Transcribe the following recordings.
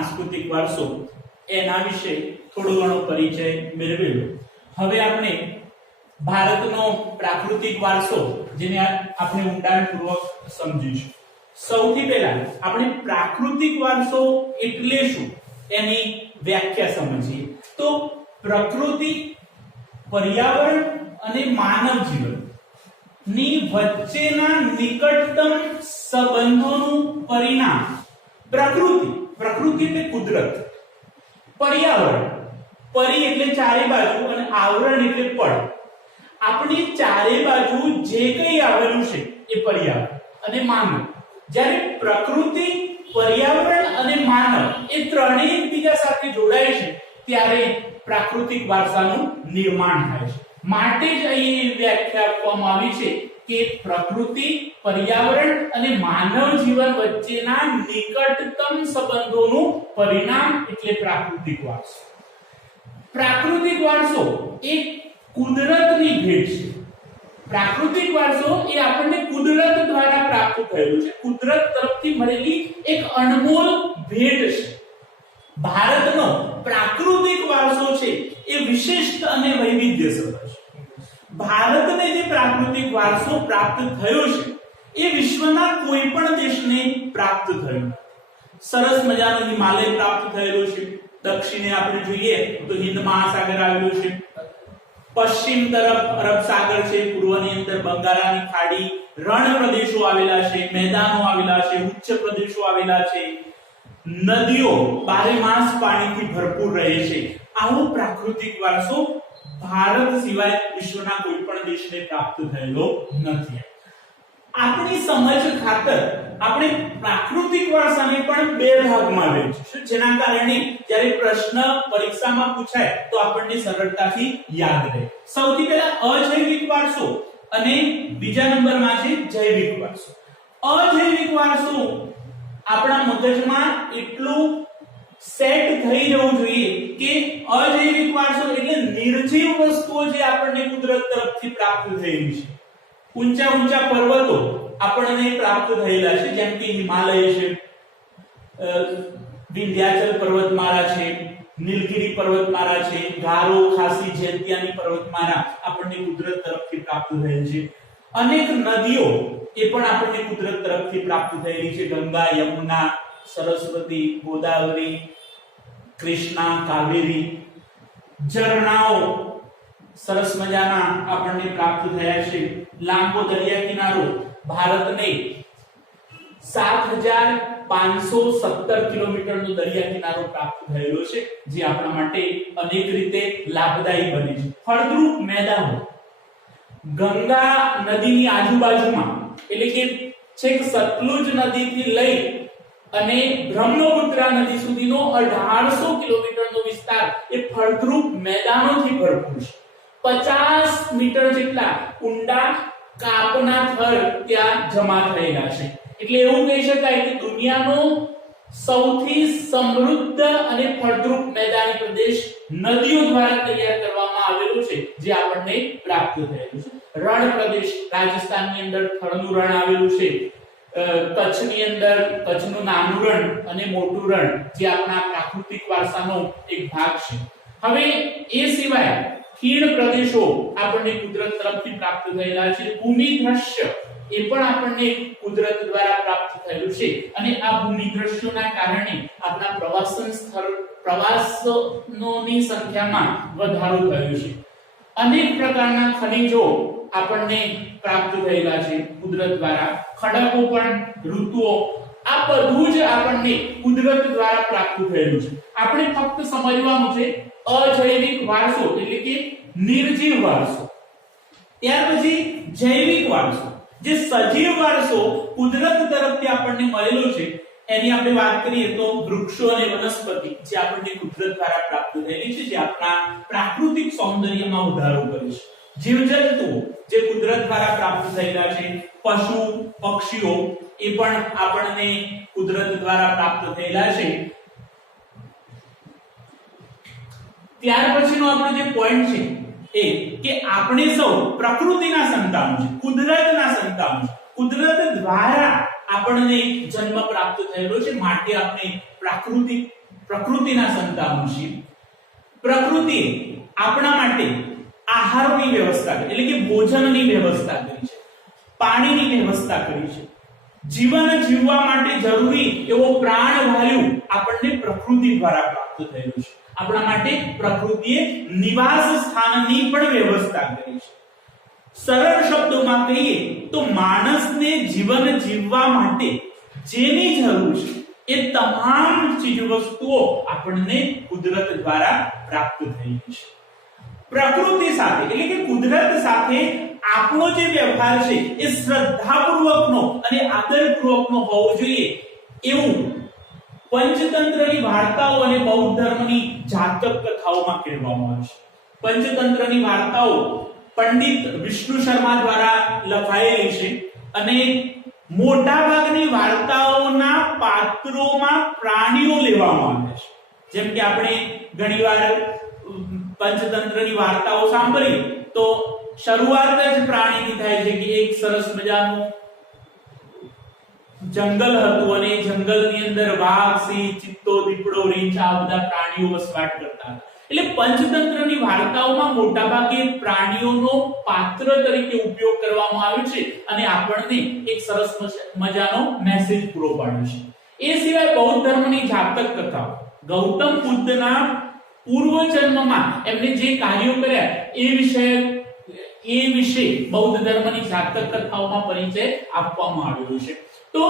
सांस्कृतिक वारसो एना विषे थोड़ो घणो परिचय मेळवेलो। हवे आपणे भारतनो प्राकृतिक वारसो जेने आपणे ઊંડાણપૂર્વક સમજીશું। સૌથી પહેલા આપણે પ્રાકૃતિક વારસો એટલે શું એની વ્યાખ્યા સમજીએ। તો પ્રકૃતિ, પર્યાવરણ અને માનવ જીવન ની વચ્ચેના નિકટતમ સંબંધોનું પરિણામ પ્રકૃતિ, પ્રકૃતિ એટલે કુદરત, पर्यावरण, परि એટલે ચારે બાજુ અને આવરણ એટલે પડ। આપણી ચારે બાજુ જે કંઈ આવેલું છે એ પર્યાવરણ અને માનવ। જ્યારે પ્રકૃતિ, પર્યાવરણ અને માનવ એ ત્રણેય એકબીજા સાથે જોડાય છે ત્યારે પ્રાકૃતિક વારસાનું નિર્માણ થાય છે। માટે જ અહીં વ્યાખ્યા આપવામાં આવી છે કે પ્રકૃતિ, પર્યાવરણ અને માનવ જીવન વચ્ચેના નિકટતમ સંબંધોનું પરિણામ એટલે પ્રાકૃતિક વારસો। પ્રાકૃતિક વારસો એ કુદરતની ભેટ છે। પ્રાકૃતિક વારસો એ આપણને કુદરત દ્વારા પ્રાપ્ત થયેલું છે, કુદરત તરફથી મળેલી એક અનમોલ ભેટ છે। ભારતનો પ્રાકૃતિક વારસો છે એ વિશિષ્ટ અને વૈવિધ્યસભર છે। ભારતને જે પ્રાકૃતિક વારસો પ્રાપ્ત થયો છે એ વિશ્વના કોઈ પણ દેશને પ્રાપ્ત થયો નથી। સરસ મજાનો હિમાલય પ્રાપ્ત થયેલો છે। દક્ષિણે આપણે જોઈએ તો હિન્દ મહાસાગર આવેલો છે, પશ્ચિમ તરફ અરબ સાગર છે, પૂર્વની અંદર બંગાળાની ખાડી, રણ પ્રદેશો આવેલા છે, મેદાનો આવેલા છે, ઉચ્ચ પ્રદેશો આવેલા છે, નદીઓ બારેમાસ પાણીથી ભરપૂર રહે છે। આવો પ્રાકૃતિક વારસો ભારત સિવાય વિશ્વના કોઈ પણ દેશને પ્રાપ્ત થયેલો નથી। આપણી સમજ ખાતર આપણે પ્રાકૃતિક વારસાને પણ બે ભાગમાં વહેંચીશું, જેના કારણે જ્યારે પ્રશ્ન પરીક્ષામાં પૂછાય તો આપણને સરળતાથી યાદ રહે। સૌથી પહેલા અજૈવિક વારસો અને બીજા નંબરમાં છે જૈવિક વારસો। અજૈવિક વારસો આપણા મગજમાં એટલું સેટ થઈ જવું જોઈએ કે અજૈવિક વારસો એટલે નિર્જીવ વસ્તુઓ જે આપણને કુદરત તરફથી પ્રાપ્ત થયેલી છે। ઊંચા ઊંચા પર્વતો આપણને પ્રાપ્ત થયેલા છે, જેમ કે હિમાલય છે, વિંધ્યાચલ પર્વતમાળા છે, નીલગિરી પર્વતમાળા છે, ગારો, ખાસી, જૈંતિયાની પર્વતમાળા આપણને કુદરત તરફથી પ્રાપ્ત થયેલ છે। અનેક નદીઓ એ પણ આપણને કુદરત તરફથી પ્રાપ્ત થયેલી છે। ગંગા, યમુના, સરસ્વતી, ગોદાવરી, કૃષ્ણા, કાવેરી। ઝરણાઓ સરસ મજાના આપણને પ્રાપ્ત થયા છે। લાંબો દરિયા કિનારો ભારતને 7517 કિલોમીટરનો દરિયા કિનારો પ્રાપ્ત થયેલો છે, જે આપણા માટે અનેક રીતે લાભદાયી બને છે। ફળદ્રુપ મેદાનો ગંગા નદીની આજુબાજુમાં એટલે કે છેક સતલુજ નદીથી લઈ અને બ્રહ્મપુત્રા નદી સુધીનો 1800 કિલોમીટરનો વિસ્તાર એ ફળદ્રુપ મેદાનોથી ભરપૂર છે। 50 મીટર જેટલા ઊંડા કાપના થર ત્યાં જમા થયેલા છે। એટલે એવું કહી શકાય કે દુનિયાનો સૌથી સમૃદ્ધ અને ફળદ્રુપ મેદાની પ્રદેશ નદીઓ દ્વારા તૈયાર કરવામાં આવેલો છે, જે આપણને પ્રાપ્ત થયેલું છે। રણ પ્રદેશ રાજસ્થાનની અંદર થળનું રણ આવેલું છે, કચ્છની અંદર કચ્છનું નાનું રણ અને મોટું રણ જે આપણા પ્રાકૃતિક વારસાનો એક ભાગ છે। હવે એ સિવાય ખીણ પ્રદેશો આપણને કુદરત તરફથી પ્રાપ્ત થયેલા છે। ભૂમિ દ્રશ્ય એ પણ આપણને કુદરત દ્વારા પ્રાપ્ત થયેલું છે અને આ ભૂમિ દ્રશ્યોના કારણે આપણા પ્રવાસોની સંખ્યામાં વધારો થયો છે। અનેક પ્રકારના ખનિજો આપણને પ્રાપ્ત થયેલા છે કુદરત દ્વારા। ખડકો પણ, ઋતુઓ, આ બધું જ આપણને કુદરત દ્વારા પ્રાપ્ત થયેલું છે। આપણે ફક્ત સમજવાનું છે અજૈવિક વારસો એટલે કે નિર્જીવ વારસો। ત્યાર પછી જૈવિક વારસો, જે સજીવ વારસો કુદરત તરફથી આપણને મળેલો છે એની આપણે વાત કરીએ તો વૃક્ષો અને વનસ્પતિ જે આપણને કુદરત દ્વારા પ્રાપ્ત થયેલી છે, જે આપણા પ્રાકૃતિક સૌંદર્યમાં વધારો કરે છે। જીવજંતુઓ જે કુદરત દ્વારા પ્રાપ્ત થયેલા છે, પશુ પક્ષીઓ એ પણ આપણને કુદરત દ્વારા પ્રાપ્ત થયેલા છે। ત્યાર પછીનો આપણો જે પોઈન્ટ છે એ કે આપણે સૌ પ્રકૃતિના સંતાનો છે, કુદરતના સંતાનો છે। કુદરત દ્વારા આપણને જન્મ પ્રાપ્ત થયેલો છે, માટે આપણે પ્રાકૃતિક પ્રકૃતિના સંતાનો છીએ. પ્રકૃતિએ આપણા માટે આહારની વ્યવસ્થા કરી, એટલે કે ભોજનની વ્યવસ્થા કરી છે, પાણીની વ્યવસ્થા કરી છે. જીવન જીવવા માટે જરૂરી એવો પ્રાણવાયુ આપણને પ્રકૃતિ દ્વારા પ્રાપ્ત થયેલો છે. આપણા માટે પ્રકૃતિએ નિવાસ સ્થાનની પણ વ્યવસ્થા કરી છે. સરળ શબ્દોમાં કહીએ તો માણસને જીવન જીવવા માટે જેની જરૂર છે એ તમામ ચીજવસ્તુઓ આપણને કુદરત દ્વારા પ્રાપ્ત થઈ છે. પ્રકૃતિ સાથે એટલે કે કુદરત સાથે આપણો જે વ્યવહાર છે એ શ્રદ્ધાપૂર્વકનો અને આદરપૂર્વકનો હોવો જોઈએ એવું પંચતંત્રની વાર્તાઓ અને બૌદ્ધ ધર્મની જાતક કથાઓમાં કહેવામાં આવે છે. પંચતંત્રની વાર્તાઓ પંડિત વિષ્ણુ શર્મા દ્વારા લખાયેલી છે અને મોટા ભાગની વાર્તાઓના પાત્રોમાં પ્રાણીઓ લેવામાં આવે છે. જેમ કે આપણે ઘણીવાર પંચતંત્રની વાર્તાઓ સાંભળી તો શરૂઆત જ પ્રાણીની થાય છે કે એક સરસ મજાનું જંગલ હતું અને જંગલની અંદર વાઘ, સિંહ, ચિત્તો, દીપડો, રીંછ આ બધા પ્રાણીઓ વસવાટ કરતા હતા. એટલે પંચતંત્રની વાર્તાઓમાં મોટાભાગે પ્રાણીઓનો પાત્ર તરીકે ઉપયોગ કરવામાં આવ્યો છે અને આપણને એક સરસ મજાનો મેસેજ પૂરો પાડ્યો છે. એ સિવાય બૌદ્ધ ધર્મની જાતક કથાઓ, ગૌતમ બુદ્ધના પૂર્વ જન્મમાં એમને જે કાર્યો કર્યા એ વિશે બૌદ્ધ ધર્મની જાતક કથાઓમાં પરિચય આપવામાં આવ્યો છે. તો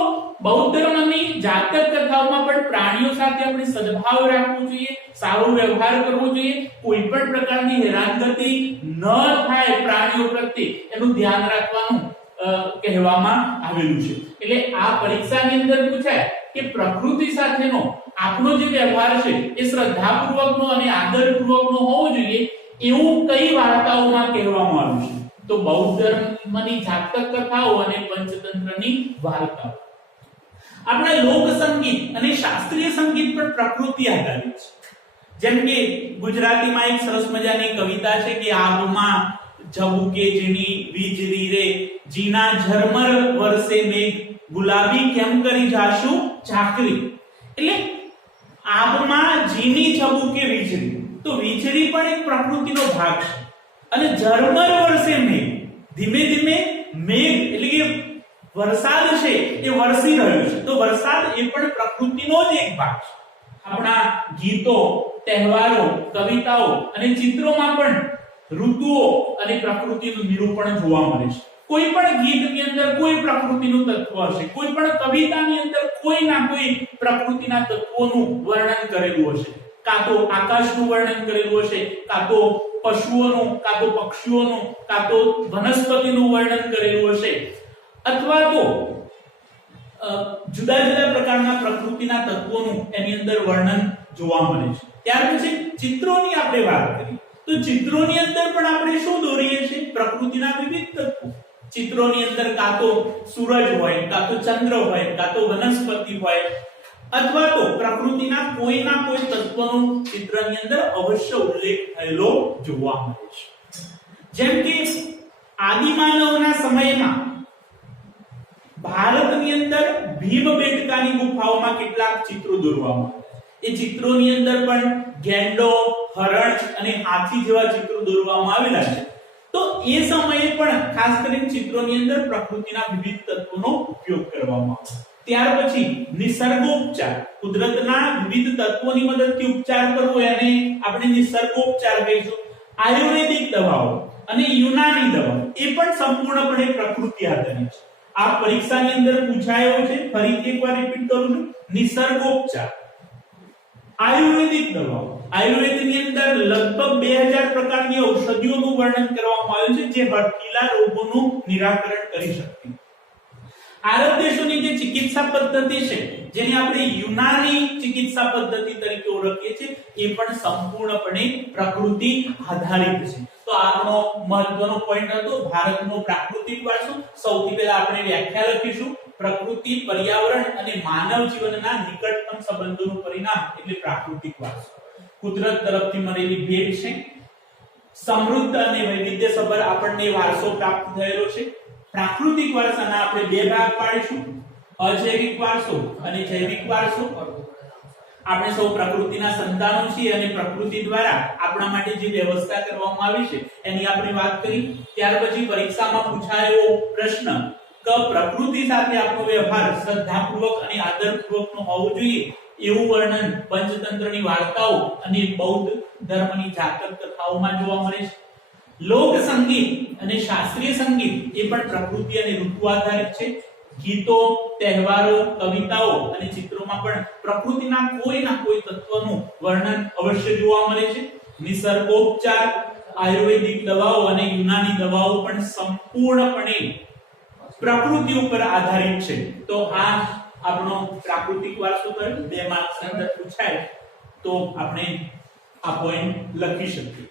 બૌદ્ધ ધર્મની જાતક કથાઓમાં પણ પ્રાણીઓ સાથે આપણે સદભાવ રાખવો જોઈએ, સારો વ્યવહાર કરવો જોઈએ, કોઈ પણ પ્રકારની હેરાનગતિ ન થાય પ્રાણીઓ પ્રત્યે એનું ધ્યાન રાખવાનું કહેવામાં આવેલું છે. એટલે આ પરીક્ષાની અંદર પૂછાય કે પ્રકૃતિ સાથેનો આપણો જે વ્યવહાર છે એ શ્રદ્ધાપૂર્વકનો અને આદરપૂર્વકનો હોવો જોઈએ એવું કઈ વાર્તાઓમાં કહેવામાં આવ્યું છે? તો બૌદ્ધ ધર્મની જાતક કથાઓ અને પંચતંત્રની વાર્તાઓ. આપણા લોક સંગીત અને શાસ્ત્રીય સંગીત પણ પ્રકૃતિ આધારિત છે. જેમ કે ગુજરાતીમાં એક સરસ મજાની કવિતા છે કે આબમાં ઝબુકે જીની વીજળી રે, જીના ઝરમર વરસે મેઘ, ગુલાબી કેમ કરી જાશું ચાકરી. એટલે આબમાં જીની ઝબુકે વીજળી, તો વીજળી પણ એક પ્રકૃતિનો ભાગ છે અને ઝરમર વરસે મેઘ, ધીમે ધીમે મેઘ એટલે કે વરસાદ છે એ વરસી રહ્યો છે. તો વરસાદ એ પણ પ્રકૃતિનો જ એક ભાગ છે. આપણા ગીતો, તહેવારો, કવિતાઓ અને ચિત્રોમાં પણ ઋતુઓ અને પ્રકૃતિનું નિરૂપણ જોવા મળે છે. કોઈ પણ ગીતની અંદર કોઈ પ્રકૃતિનું તત્વ હશે, કોઈ પણ કવિતાની અંદર કોઈ ના કોઈ પ્રકૃતિના તત્વોનું વર્ણન કરેલું હશે. કાં તો આકાશનું વર્ણન કરેલું હશે, કાં તો પશુઓનું, કાં તો પક્ષીઓનું, કાં તો વનસ્પતિનું વર્ણન કરેલું હશે, અથવા તો જુદા જુદા પ્રકારના પ્રકૃતિના તત્વોનું એની અંદર વર્ણન જોવા મળે છે. ત્યાર પછી ચિત્રોની આપણે વાત કરીએ તો ચિત્રોની અંદર પણ આપણે શું દોરીએ છીએ? પ્રકૃતિના વિવિધ તત્વો. ચિત્રોની અંદર કાં તો સૂરજ હોય, કાં તો ચંદ્ર હોય, કાં તો વનસ્પતિ હોય, અથવા તો પ્રકૃતિના કોઈના કોઈ તત્વનો ચિત્રની અંદર અવશ્ય ઉલ્લેખ થયેલો જોવા મળે છે. જેમ કે આદિમાનવના સમયમાં ભારતની અંદર ભીમબેટકાની ગુફાઓમાં કેટલાક ચિત્રો દોરવામાં આવ્યા. એ ચિત્રોની અંદર પણ ગેંડો, હરણ અને હાથી જેવા ચિત્રો દોરવામાં આવેલા છે. તો એ સમયે પણ ખાસ કરીને ચિત્રોની અંદર પ્રકૃતિના વિવિધ તત્વોનો ઉપયોગ કરવામાં આવે. ત્યાર પછી નિસર્ગોપચાર, કુદરતના વિવિધ તત્વોની મદદથી ઉપચાર કરવો એને આપણે નિસર્ગોપચાર કહીશું. આયુર્વેદિક દવાઓ અને યુનાની દવાઓ એ પણ સંપૂર્ણપણે પ્રકૃતિ આધારિત છે. આ પરીક્ષાની અંદર પૂછાયો છે, ફરીથી એકવાર રિપીટ કરું છું. નિસર્ગોપચાર, આયુર્વેદિક દવાઓ. આયુર્વેદની અંદર લગભગ 2000 પ્રકારની ઔષધિઓનું વર્ણન કરવામાં આવ્યું છે જે હઠીલા રોગોનું નિરાકરણ કરી શકતી. આરબ દેશોની જે ચિકિત્સા પદ્ધતિ છે જેને આપણે યુનાની ચિકિત્સા પદ્ધતિ તરીકે ઓળખીએ છીએ એ પણ સંપૂર્ણપણે પ્રકૃતિ આધારિત છે. તો આપણો મહત્વનો પોઈન્ટ હતો ભારતનો પ્રાકૃતિક વારસો. સૌથી પહેલા આપણે વ્યાખ્યા લખીશું. પ્રકૃતિ, પર્યાવરણ અને માનવ જીવનના નિકટતમ સંબંધોનું પરિણામ એટલે પ્રાકૃતિક વારસો. કુદરત તરફથી મળેલી ભેટ છે. સમૃદ્ધ અને વૈવિધ્યસભર આપણને વારસો પ્રાપ્ત થયેલો છે. પ્રાકૃતિક વારસાના આપણે બે ભાગ પાડીશું, અજૈવિક વારસો અને જૈવિક વારસો. આપણે સૌ પ્રકૃતિના સંતાનો છીએ અને પ્રકૃતિ દ્વારા આપણા માટે જે વ્યવસ્થા કરવામાં આવી છે એની આપણે વાત કરી. ત્યાર પછી પરીક્ષામાં પૂછાયેલો પ્રશ્ન કે પ્રકૃતિ સાથે આપણો વ્યવહાર શ્રદ્ધાપૂર્વક અને આદરપૂર્વકનો હોવો જોઈએ એવું વર્ણન પંચતંત્રની વાર્તાઓ અને બૌદ્ધ ધર્મની જાતક કથાઓમાં જોવા મળે છે. લોક સંગીત અને શાસ્ત્રીય સંગીત એ પણ પ્રકૃતિ અને ઋતુ આધારિત છે. ગીતો, તહેવારો, કવિતાઓ અને ચિત્રોમાં પણ પ્રકૃતિના કોઈના કોઈ તત્વનું વર્ણન અવશ્ય જોવા મળે છે. નિસર્ગોપચાર, આયુર્વેદિક દવાઓ અને યુનાની દવાઓ પણ સંપૂર્ણપણે પ્રકૃતિ ઉપર આધારિત છે. તો આ આપણો પ્રાકૃતિક વારસો થયો. 2 માર્ક્સની અંદર પૂછાય તો આપણે આ પોઈન્ટ લખી શકીએ.